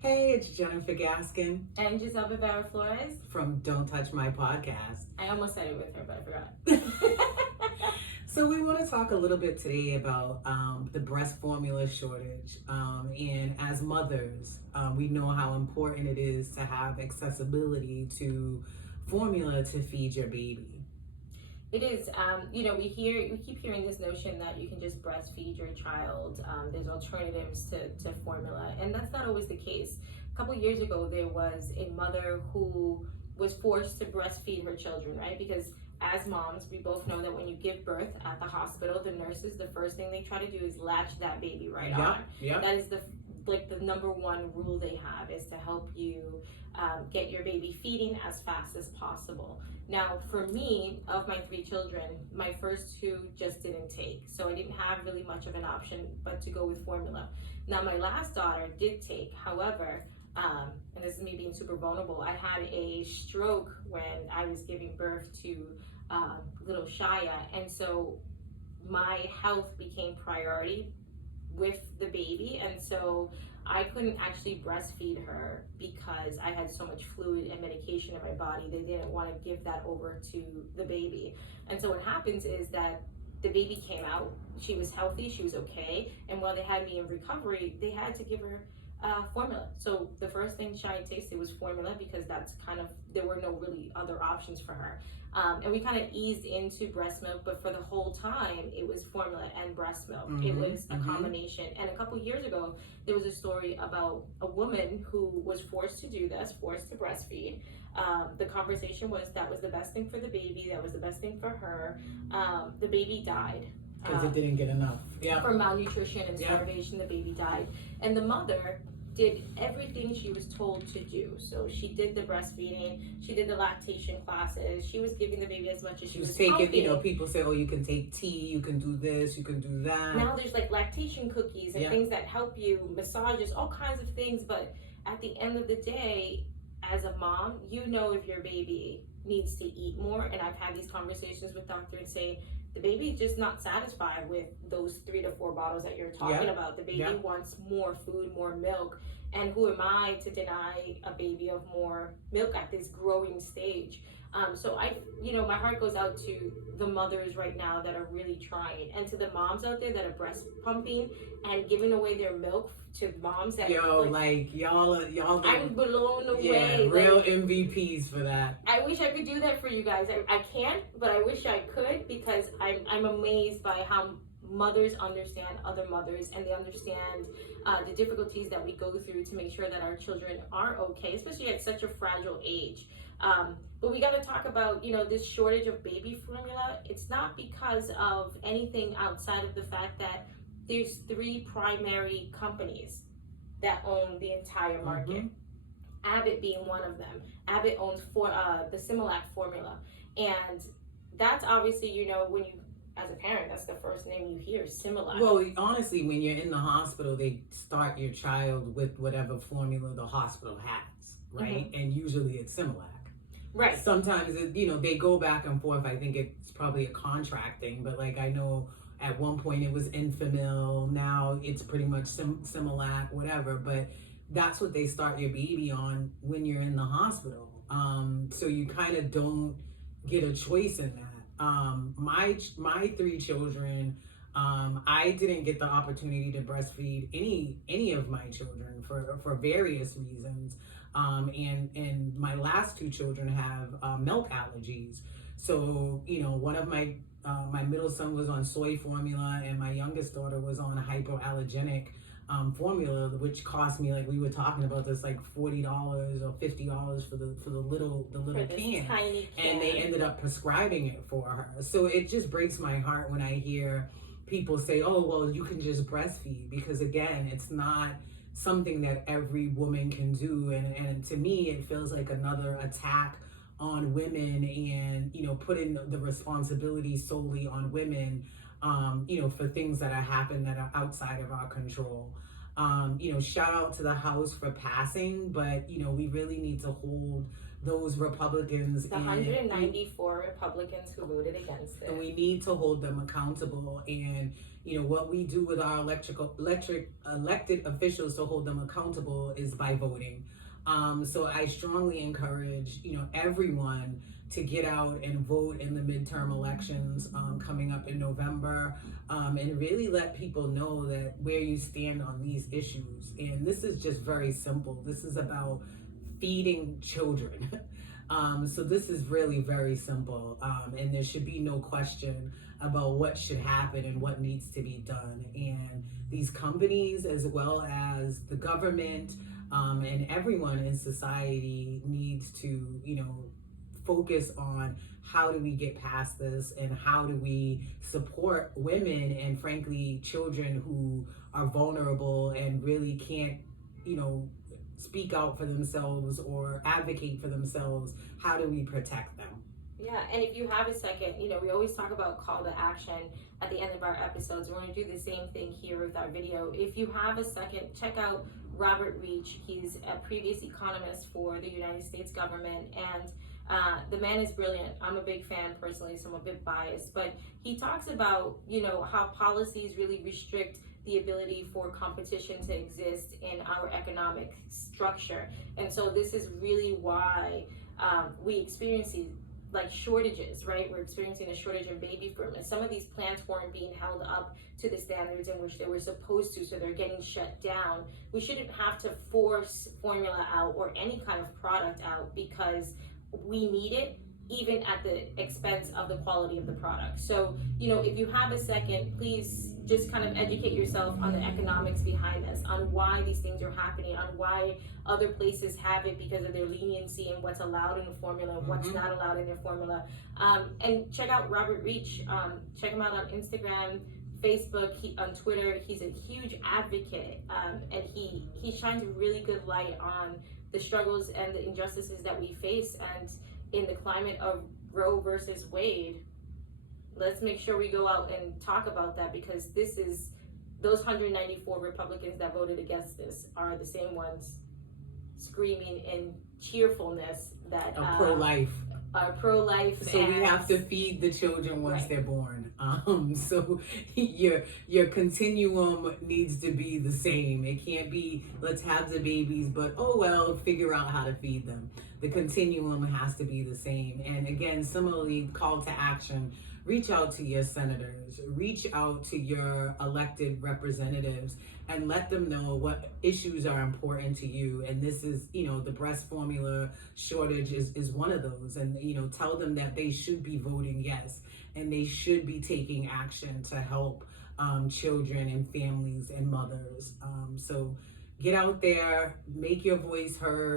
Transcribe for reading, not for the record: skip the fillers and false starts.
Hey, it's Jennifer Gaskin And Giselle Rivera Flores. from Don't Touch My Podcast. I almost said it with her, but I forgot. So we want to talk a little bit today about the breast formula shortage. And as mothers, we know how important it is to have accessibility to formula to feed your baby. It is. We keep hearing this notion that you can just breastfeed your child. There's alternatives to formula, and that's not always the case. A couple years ago, there was a mother who was forced to breastfeed her children, right? Because as moms, we both know that when you give birth at the hospital, the nurses, the first thing they try to do is latch that baby right on. Yeah. That is the number one rule they have, is to help you get your baby feeding as fast as possible. Now, for me, of my 3 children, my first 2 just didn't take. So I didn't have really much of an option but to go with formula. Now, my last daughter did take. However, and this is me being super vulnerable, I had a stroke when I was giving birth to little Shia. And so my health became priority with the baby, and so I couldn't actually breastfeed her because I had so much fluid and medication in my body. They didn't want to give that over to the baby. And so what happens is that the baby came out, she was healthy, she was okay, and while they had me in recovery, they had to give her formula. So the first thing Shia tasted was formula, because that's there were no really other options for her. And we kind of eased into breast milk, but for the whole time, it was formula and breast milk. It was a combination. And a couple years ago, there was a story about a woman who was forced to do this, forced to breastfeed. The conversation was that was the best thing for the baby, that was the best thing for her. The baby died. Because it didn't get enough. Yeah. For malnutrition and starvation, the baby died. And the mother did everything she was told to do. So she did the breastfeeding, she did the lactation classes, she was giving the baby as much as she was taking, pumping. People say, oh, you can take tea, you can do this, you can do that. Now there's like lactation cookies and things that help you, massages, all kinds of things. But at the end of the day, as a mom, you know if your baby needs to eat more. And I've had these conversations with doctors saying, the baby is just not satisfied with those 3 to 4 bottles that you're talking about. The baby wants more food, more milk. And who am I to deny a baby of more milk at this growing stage? So my heart goes out to the mothers right now that are really trying, and to the moms out there that are breast pumping and giving away their milk to moms that y'all I'm blown away. Yeah, real MVPs for that. I wish I could do that for you guys. I can't, but I wish I could, because I'm amazed by how mothers understand other mothers, and they understand the difficulties that we go through to make sure that our children are okay, especially at such a fragile age. But we got to talk about, this shortage of baby formula. It's not because of anything outside of the fact that there's 3 primary companies that own the entire market. Abbott being one of them. Abbott owns the Similac formula. And that's obviously, when you, as a parent, that's the first name you hear, Similac. Well, honestly, when you're in the hospital, they start your child with whatever formula the hospital has, right? And usually it's Similac. Right. Sometimes, they go back and forth. I think it's probably a contract thing, but I know at one point it was Enfamil, now it's pretty much Similac, whatever, but that's what they start your baby on when you're in the hospital. So you kind of don't get a choice in that. My 3 children, I didn't get the opportunity to breastfeed any of my children for various reasons. And my last 2 children have milk allergies. So, one of my middle son was on soy formula, and my youngest daughter was on a hypoallergenic formula, which cost me, we were talking about this, $40 or $50 for the little can. Tiny can. And they ended up prescribing it for her. So it just breaks my heart when I hear people say, oh, well, you can just breastfeed, because again, it's not something that every woman can do. And to me, it feels like another attack on women, and putting the responsibility solely on women, for things that happen that are outside of our control. Shout out to the House for passing, but we really need to hold those Republicans, the 194 Republicans who voted against it, and we need to hold them accountable. And what we do with our elected officials to hold them accountable is by voting. So I strongly encourage everyone to get out and vote in the midterm elections coming up in November, and really let people know that where you stand on these issues. And this is just very simple. This is about feeding children. So this is really very simple, and there should be no question about what should happen and what needs to be done. And these companies, as well as the government, and everyone in society, needs to focus on how do we get past this, and how do we support women and frankly children who are vulnerable and really can't speak out for themselves or advocate for themselves. How do we protect them? Yeah, and if you have a second, we always talk about call to action at the end of our episodes. We're going to do the same thing here with our video. If you have a second, check out Robert Reich. He's a previous economist for the United States government, and the man is brilliant. I'm a big fan personally, so I'm a bit biased, but he talks about, how policies really restrict the ability for competition to exist in our economic structure. And so this is really why we experience these like shortages, right? We're experiencing a shortage in baby formula. Some of these plants weren't being held up to the standards in which they were supposed to, so they're getting shut down. We shouldn't have to force formula out or any kind of product out because we need it, even at the expense of the quality of the product. So, if you have a second, please just kind of educate yourself on the economics behind this, on why these things are happening, on why other places have it because of their leniency and what's allowed in the formula and what's not allowed in their formula. And check out Robert Reich. Check him out on Instagram, Facebook, on Twitter. He's a huge advocate, and he shines a really good light on the struggles and the injustices that we face. And in the climate of Roe versus Wade, let's make sure we go out and talk about that, because those 194 Republicans that voted against this are the same ones screaming in cheerfulness that are pro-life. So we have to feed the children once they're born. So your continuum needs to be the same. It can't be let's have the babies, but figure out how to feed them. The continuum has to be the same. And again, similarly, call to action. Reach out to your senators, reach out to your elected representatives, and let them know what issues are important to you. And this is, the breast formula shortage is one of those. And, tell them that they should be voting yes, and they should be taking action to help children and families and mothers. So get out there, make your voice heard.